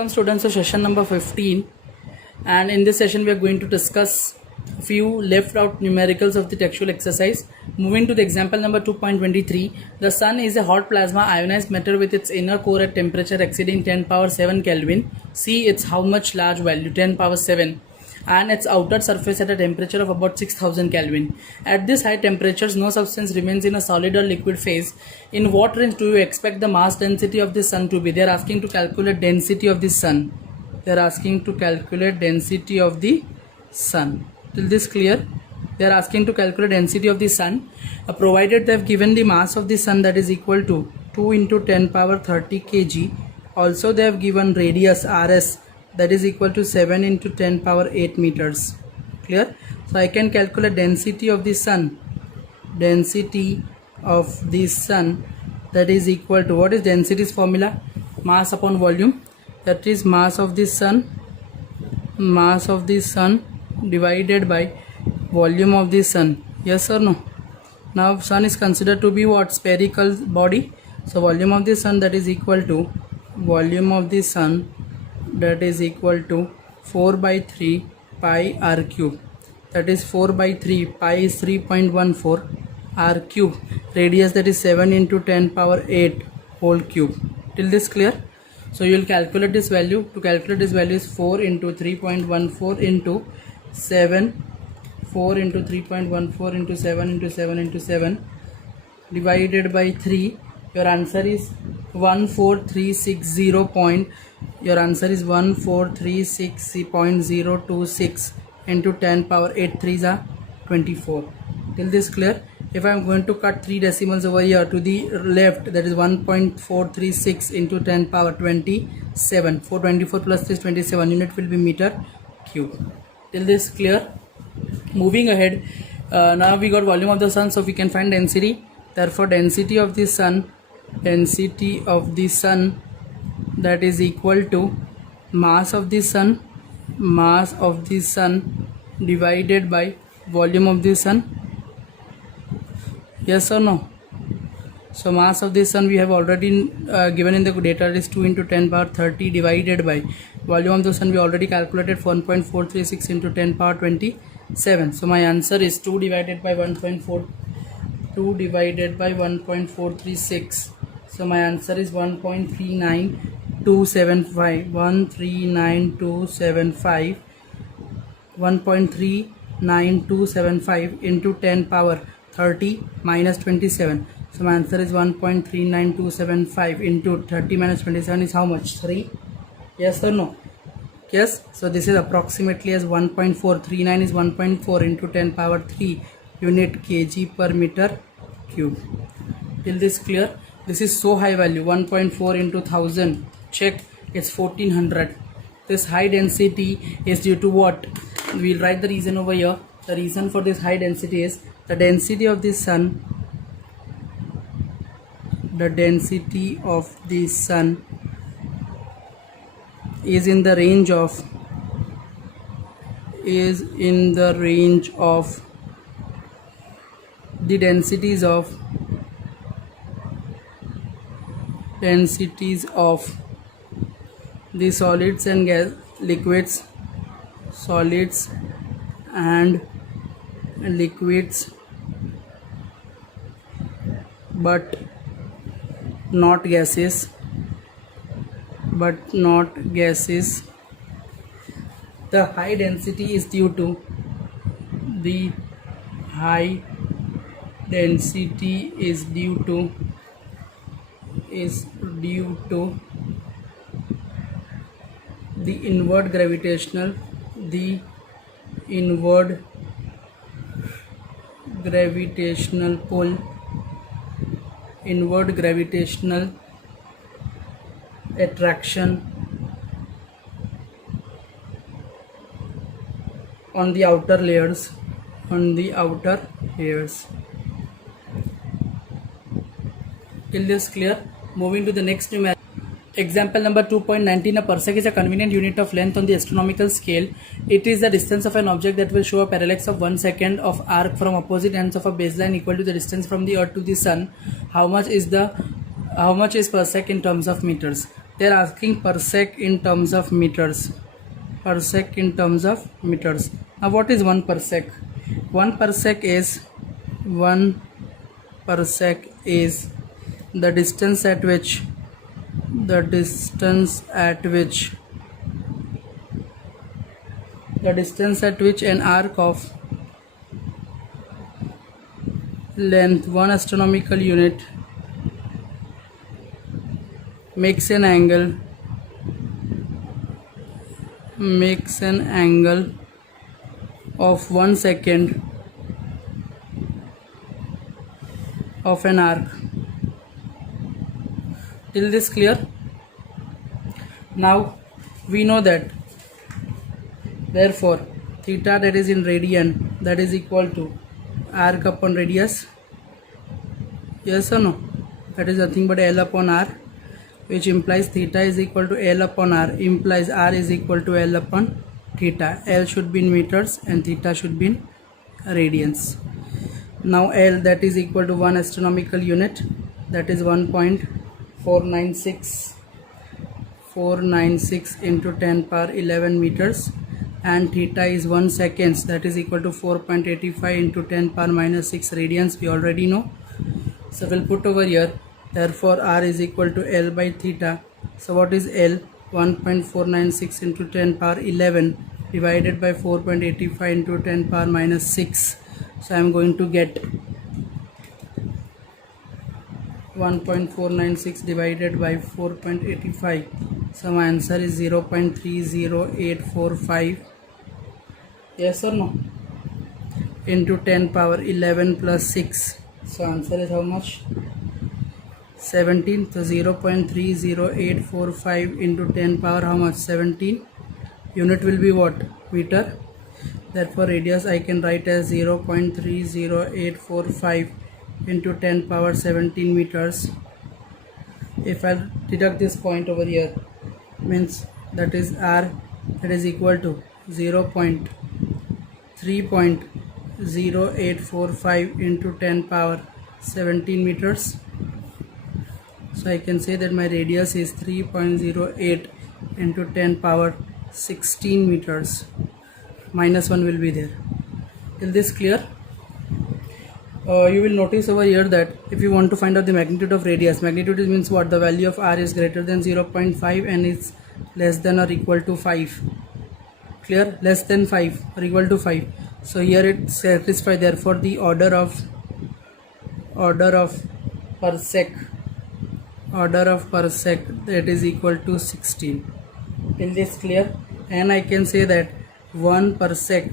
Welcome students to session number 15, and in this session we are going to discuss a few left out numericals of the textual exercise. Moving to the example number 2.23, the sun is a hot plasma ionized matter with its inner core at temperature exceeding 10 power 7 Kelvin. See its how much large value, 10 power 7, and its outer surface at a temperature of about 6000 Kelvin. At this high temperatures, no substance remains in a solid or liquid phase. In what range do you expect the mass density of the sun to be? They are asking to calculate density of the sun. They are asking to calculate density of the sun. Till this clear? They are asking to calculate density of the sun. Provided they have given the mass of the sun, that is equal to 2 into 10 power 30 kg. Also they have given radius rs, that is equal to 7 into 10 power 8 meters. Clear? So I can calculate density of the sun. Density of the sun, that is equal to, what is density's formula? Mass upon volume. That is mass of the sun divided by volume of the sun. Yes or no? Now sun is considered to be what? Spherical body. So volume of the sun, that is equal to volume of the sun, that is equal to 4 by 3 pi r cube. That is 4 by 3 pi is 3.14 r cube. Radius, that is 7 into 10 power 8 whole cube. Till this clear? So you will calculate this value. To calculate this value is 4 into 3.14 into 7, 4 into 3.14 into 7 into 7 into 7 divided by 3. Your answer is 14360. Your answer is 14360.026 into 10 power 8 3s are 24. Till this clear? If I am going to cut 3 decimals over here to the left, that is 1.436 into 10 power 27. 424 plus 3 is 27. Unit will be meter cube. Till this clear? Moving ahead, now we got volume of the sun, so we can find density. Therefore density of the sun, that is equal to mass of the sun divided by volume of the sun. Yes or no? So mass of the sun we have already given in the data, is 2 into 10 power 30 divided by volume of the sun we already calculated 1.436 into 10 power 27. So my answer is 2 divided by 1.436. So my answer is 1.39275. 1.39275 into 10 power 30 minus 27. So my answer is 1.39275 into 30 minus 27 is how much? 3. Yes or no? Yes. So this is approximately as 1.439 is 1.4 into 10 power 3 unit kg per meter cube. Till this clear? This is so high value, 1.4 into 1000. Check, it's 1400. This high density is due to what? We'll write the reason over here. The reason for this high density is the density of the sun. The density of the sun is in the range of the densities of the solids and liquids, but not gases. The high density is due to the inward gravitational pull, inward gravitational attraction on the outer layers. Till this clear? Moving to the next numerical. Example number 2.19. A parsec is a convenient unit of length on the astronomical scale. It is the distance of an object that will show a parallax of 1 second of arc from opposite ends of a baseline equal to the distance from the earth to the sun. How much is parsec in terms of meters? they are asking parsec in terms of meters. Parsec in terms of meters. Now what is 1 parsec? 1 parsec is the distance at which an arc of length 1 astronomical unit makes an angle of 1 second of an arc. Till this clear? Now we know that therefore theta, that is in radian, that is equal to arc upon radius. Yes or no? That is nothing but L upon R, which implies theta is equal to L upon R, implies R is equal to L upon theta. L should be in meters and theta should be in radians. Now L, that is equal to 1 astronomical unit, that is 1.496 into 10 power 11 meters, and theta is 1 seconds, that is equal to 4.85 into 10 power minus 6 radians. We already know. So we'll put over here, therefore R is equal to L by theta. So what is L? 1.496 into 10 power 11 divided by 4.85 into 10 power minus 6. So I am going to get 1.496 divided by 4.85. So my answer is 0.30845. Yes or no? Into 10 power 11 plus 6. So answer is how much? 17. So 0.30845 into 10 power how much? 17. Unit will be what? Meter. Therefore radius I can write as 0.30845 into 10 power 17 meters. If I deduct this point over here, means that is R, that is equal to 0.30845 into 10 power 17 meters. So I can say that my radius is 3.08 into 10 power 16 meters. Minus 1 will be there. Is this clear? You will notice over here that if you want to find out the magnitude of radius, magnitude means what? The value of R is greater than 0.5 and is less than or equal to 5. Clear? Less than 5 or equal to 5. So here it satisfies, therefore the order of parsec, that is equal to 16. Is this clear? And I can say that 1 parsec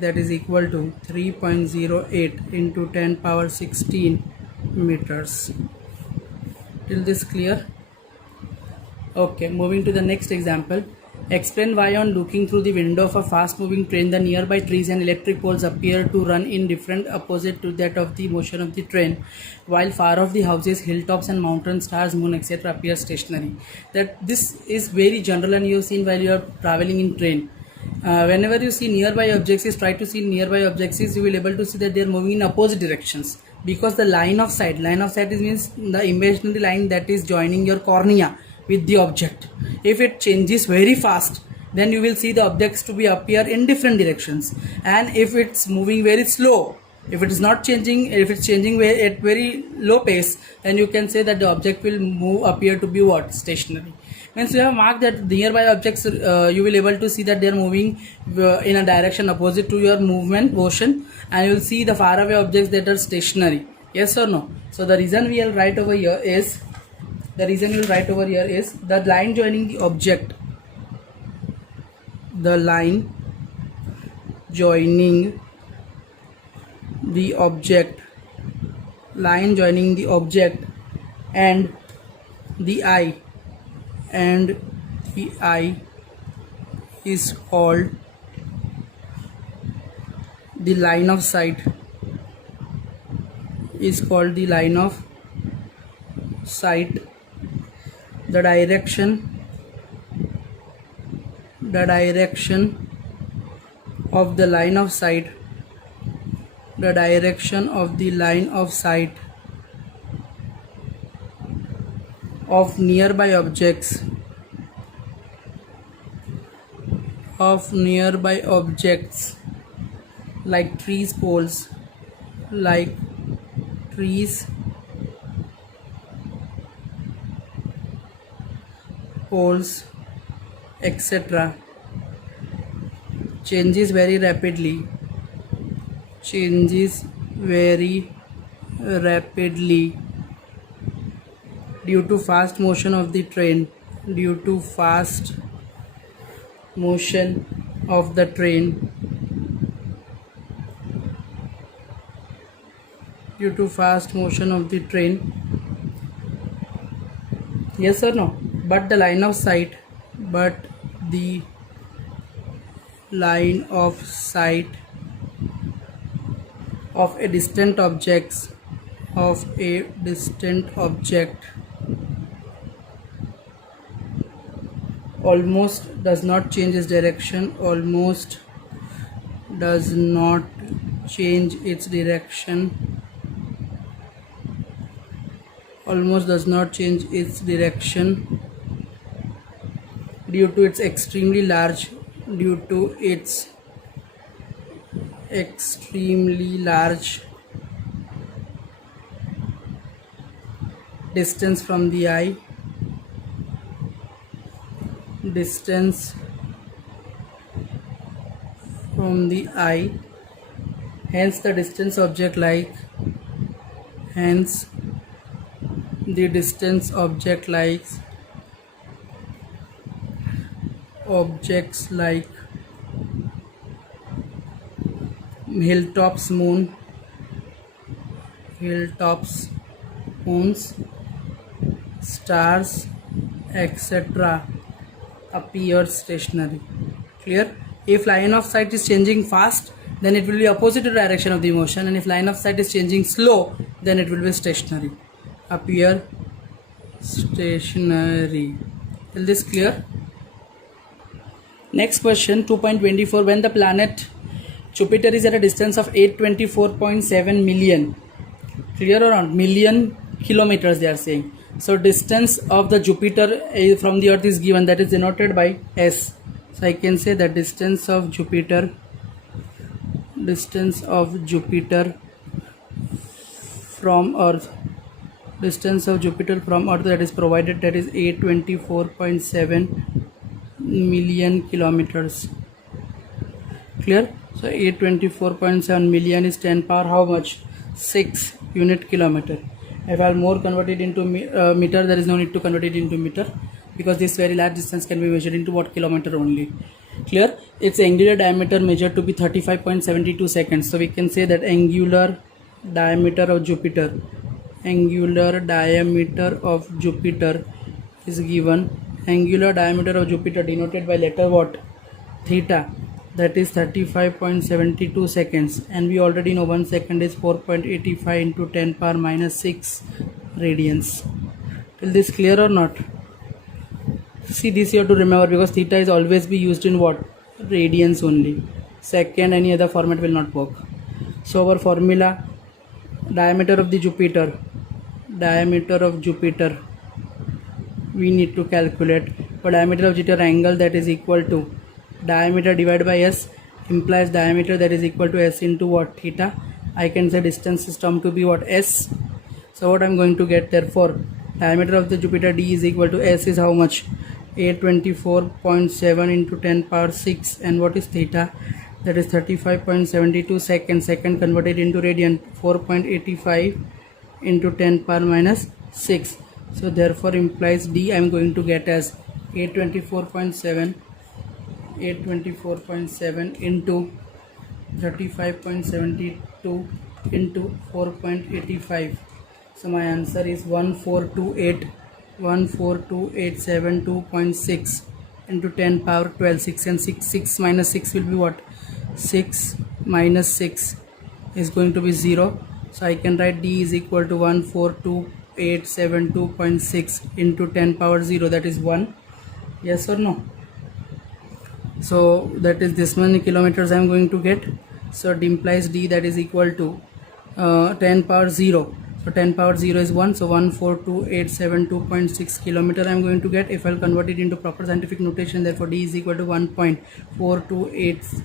that is equal to 3.08 into 10 power 16 meters. Till this clear? Okay, moving to the next example. Explain why on looking through the window of a fast moving train the nearby trees and electric poles appear to run in different opposite to that of the motion of the train, while far off the houses, hilltops and mountains, stars, moon, etc. appear stationary. That this is very general and you have seen while you are traveling in train. Whenever you see nearby objects, try to see nearby objects, you will able to see that they are moving in opposite directions, because the line of sight is means the imaginary line that is joining your cornea with the object. If it changes very fast, then you will see the objects to be appear in different directions, and if it's moving very slow, if it is not changing, if it's changing at very low pace, then you can say that the object will appear to be what? Stationary. Means you have marked that nearby objects, you will able to see that they are moving in a direction opposite to your motion, and you will see the far away objects that are stationary. Yes or no? So the reason we will write over here is the line joining the object, and the eye is called the line of sight, the direction of the line of sight of nearby objects like trees, poles, etc. changes very rapidly due to fast motion of the train due to fast motion of the train yes or no? But the line of sight of a distant object almost does not change its direction due to its extremely large distance from the eye hence the distance object objects like hilltops, moons, stars, etc. appears stationary. Clear? If line of sight is changing fast, then it will be opposite to direction of the motion, and if line of sight is changing slow, then it will be stationary. Appear stationary. Is this clear? Next question 2.24. When the planet Jupiter is at a distance of 824.7 million, clear or not? Million kilometers they are saying. So distance of the Jupiter from the Earth is given, that is denoted by S. So I can say that distance of Jupiter from Earth that is provided, that is 824.7 million kilometers. Clear? So 824.7 million is 10 power how much? 6 unit kilometer. If I will more convert it into meter, there is no need to convert it into meter, because this very large distance can be measured into what? Kilometer only. Clear? Its angular diameter measured to be 35.72 seconds. So we can say that angular diameter of Jupiter is given. Angular diameter of Jupiter denoted by letter what? Theta, that is 35.72 seconds, and we already know 1 second is 4.85 into 10 power minus 6 radians. Till this clear or not? See, this you have to remember, because theta is always be used in what? Radians only. Second, any other format will not work. So our formula, diameter of Jupiter, we need to calculate. For diameter of Jupiter angle, that is equal to diameter divided by S, implies diameter, that is equal to S into what? Theta. I can say distance system to be what? S. So what I am going to get, therefore diameter of the Jupiter D is equal to S is how much? 824.7 into 10 power 6, and what is theta? That is 35.72 seconds. Second converted into radian, 4.85 into 10 power minus 6. So therefore implies D I am going to get as 824.7 into 35.72 into 4.85. So my answer is 142872.6 into 10 power 12. 6 and 6 minus 6 will be what? 6 minus 6 is going to be 0. So I can write D is equal to 142872.6 into 10 power 0, that is 1. Yes or no? So that is this many kilometers I am going to get. So it implies D, that is equal to 10 power 0. So 10 power 0 is 1, so 142,872.6 kilometer I am going to get. If I'll convert it into proper scientific notation, therefore D is equal to 1.428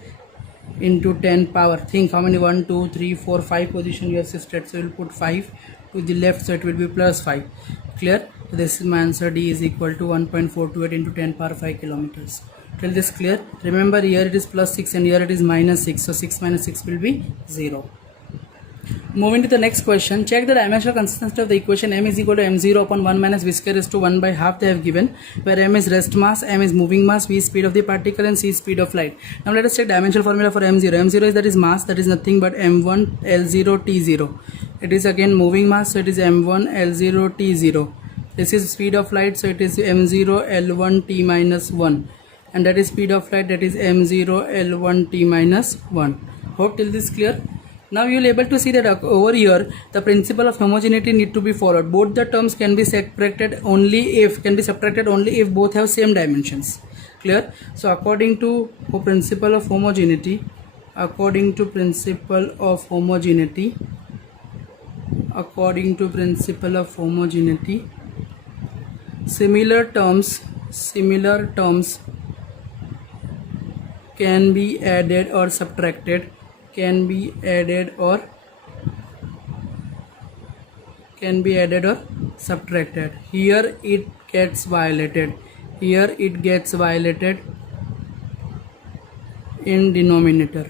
into 10 power. Think how many 1, 2, 3, 4, 5 position you have shifted. So you will put 5 to the left, so it will be plus 5. Clear? So this is my answer. D is equal to 1.428 into 10 power 5 kilometers. Till this clear? Remember, here it is plus 6 and here it is minus 6. So 6 minus 6 will be 0. Moving to the next question, check the dimensional consistency of the equation m is equal to m0 upon 1 minus v square raised to 1 by half they have given, where m is rest mass, m is moving mass, v is speed of the particle and c is speed of light. Now let us check dimensional formula for m0. m0 is, that is mass, that is nothing but m1 L0 T0. It is again moving mass, so it is m1 L0 T0. This is speed of light, so it is m0 L1 T minus 1, and that is speed of light, that is m0 L1 T minus 1. Hope till this clear? Now you will able to see that over here the principle of homogeneity need to be followed. Both the terms can be subtracted only if both have same dimensions. Clear? So according to principle of homogeneity, similar terms can be added or subtracted, Here it gets violated in denominator,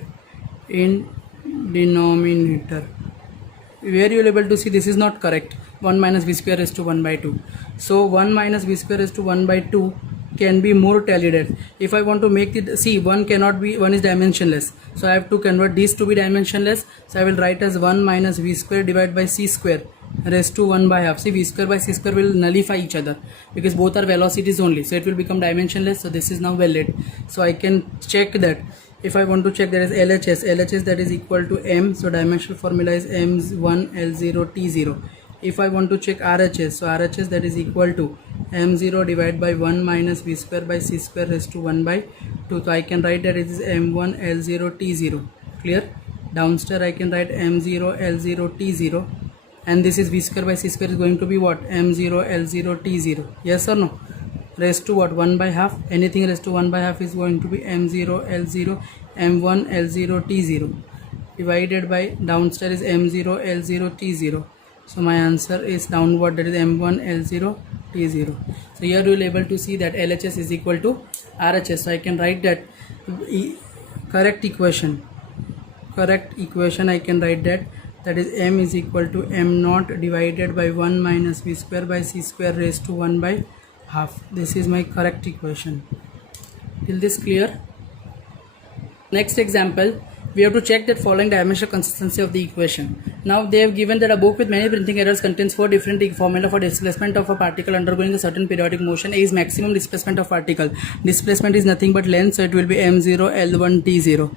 where you will able to see this is not correct. 1 minus v square raised to 1 by 2. So 1 minus v square raised to 1 by 2 can be more tallied. If I want to make it, see, 1 cannot be, 1 is dimensionless, so I have to convert these to be dimensionless. So I will write as 1 minus v square divided by c square raised to 1 by half. See, v square by c square will nullify each other because both are velocities only, so it will become dimensionless. So this is now valid. So I can check that. If I want to check, there is LHS that is equal to m, so dimensional formula is m1 L0 T0. If I want to check RHS, so RHS that is equal to m0 divided by 1 minus v square by c square raised to 1 by 2. So I can write that it is m1 L0 T0. Clear? Downstairs I can write m0 L0 T0, and this is v square by c square is going to be what? m0 L0 T0. Yes or no? Raised to what? 1 by half. Anything raised to 1 by half is going to be m0 L0 m1 L0 T0 divided by downstairs is m0 L0 T0. So my answer is downward, that is m1 L0 T0. So here you will able to see that LHS is equal to RHS. So I can write that correct equation I can write that is m is equal to m naught divided by 1 minus v square by c square raised to 1 by half. This is my correct equation. Till this clear? Next example, we have to check that following dimensional consistency of the equation. Now they have given that a book with many printing errors contains 4 different formula for displacement of a particle undergoing a certain periodic motion. A is maximum displacement of particle. Displacement is nothing but length, so it will be m0 L1 T0.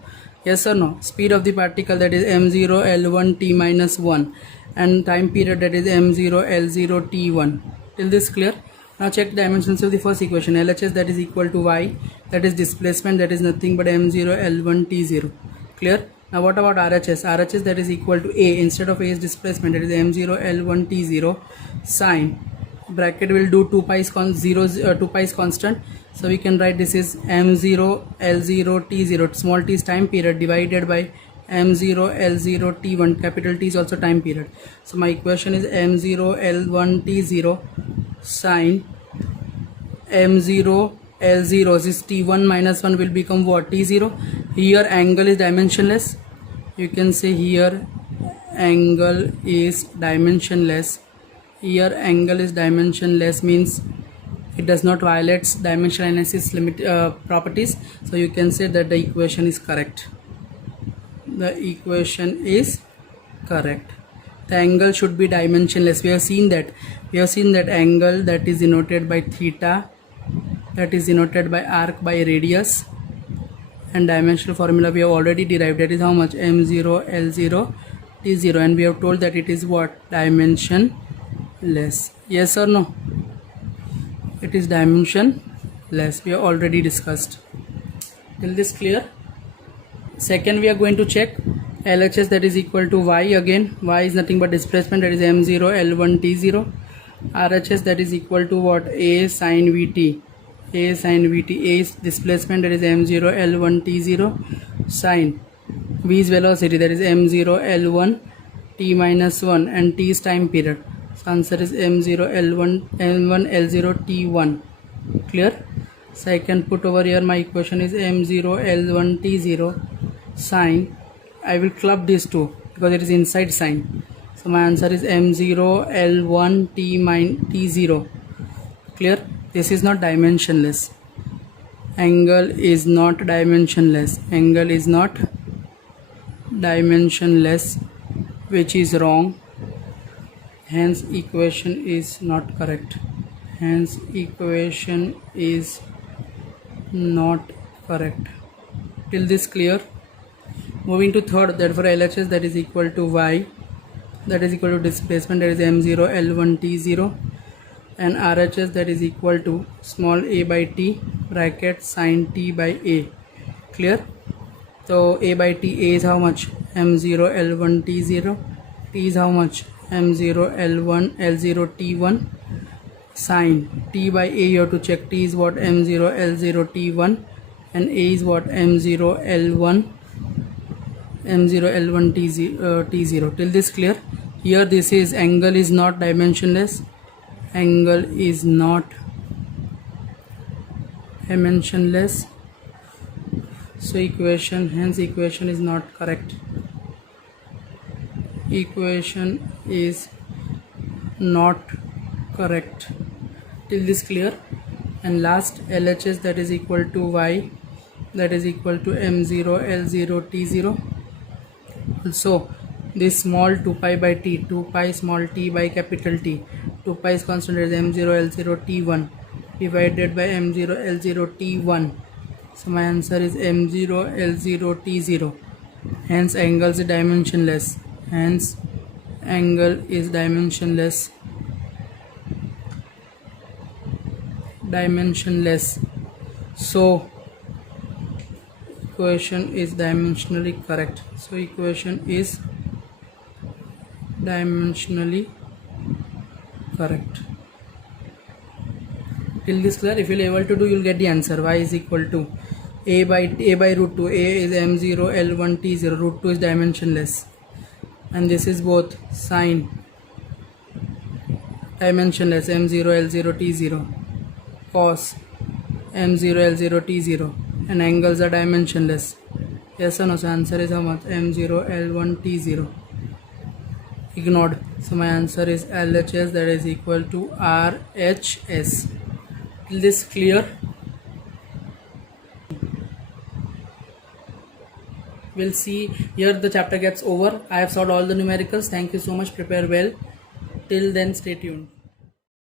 Yes or no? Speed of the particle, that is m0 L1 T minus 1, and time period, that is m0 L0 T1. Till this clear? Now check the dimensions of the first equation. LHS that is equal to y, that is displacement, that is nothing but m0 L1 T0. Clear? Now what about RHS? RHS that is equal to a, instead of a is displacement, that is m0 L1 T0 sine, bracket will do 2 pi is constant, so we can write this is m0 L0 T0, small t is time period, divided by m0 L0 T1, capital T is also time period. So my equation is m0 L1 T0 sine m0 L0, this T1 minus 1 will become what? T0. Here angle is dimensionless. You can say here angle is dimensionless. Here angle is dimensionless means it does not violate dimensional analysis limit properties. So you can say that the equation is correct. The angle should be dimensionless. We have seen that angle that is denoted by theta, that is denoted by arc by radius, and dimensional formula we have already derived, that is how much? m0 L0 T0, and we have told that it is what? Dimensionless. Yes or no? It is dimensionless. We have already discussed. Till this clear? Second, we are going to check LHS that is equal to y, again y is nothing but displacement, that is m0 L1 t0. RHS that is equal to what? A sin Vt. A sin Vt. A is displacement, that is m0 L1 t0, sin v is velocity, that is m0 L1 t minus 1, and t is time period. So answer is m0 L1 L0 t1. Clear? So I can put over here my equation is m0 L1 t0 sin. I will club these two because it is inside sign. So my answer is m0 L1 t0. Clear? This is not dimensionless. Angle is not dimensionless. Angle is not dimensionless, which is wrong. Hence equation is not correct. Hence equation is not correct. Till this clear? Moving to third, therefore LHS that is equal to y, that is equal to displacement, that is m0 L1 t0, and RHS that is equal to small a by t bracket sin t by a. Clear? So a by t, a is how much? m0 L1 t0, t is how much? m0 L1 L0 t1, sin t by a you have to check, t is what? m0 L0 t1, and a is what? m0 L1 t0. Till this clear? Here this is angle is not dimensionless. Angle is not dimensionless. So hence equation is not correct. Equation is not correct. Till this clear? And last, LHS that is equal to y, that is equal to m0 L0 t0. Also this small 2 pi by t, 2 pi small t by capital T, 2 pi is constant, as m0 L0 t1 divided by m0 L0 t1. So my answer is m0 L0 t0. Hence angle is dimensionless. Hence angle is dimensionless. So equation is dimensionally correct. So equation is dimensionally correct. Till this clear? If you are able to do, you will get the answer. Y is equal to a by root 2. A is m0 L1 t0. Root 2 is dimensionless, and this is both sin dimensionless, m0 L0 t0, cos m0 L0 t0, and angles are dimensionless. Yes or no? So answer is how much? m0 L1 t0. Ignored. So my answer is LHS that is equal to RHS. Is this clear? We'll see here the chapter gets over. I have solved all the numericals. Thank you so much. Prepare well. Till then, stay tuned.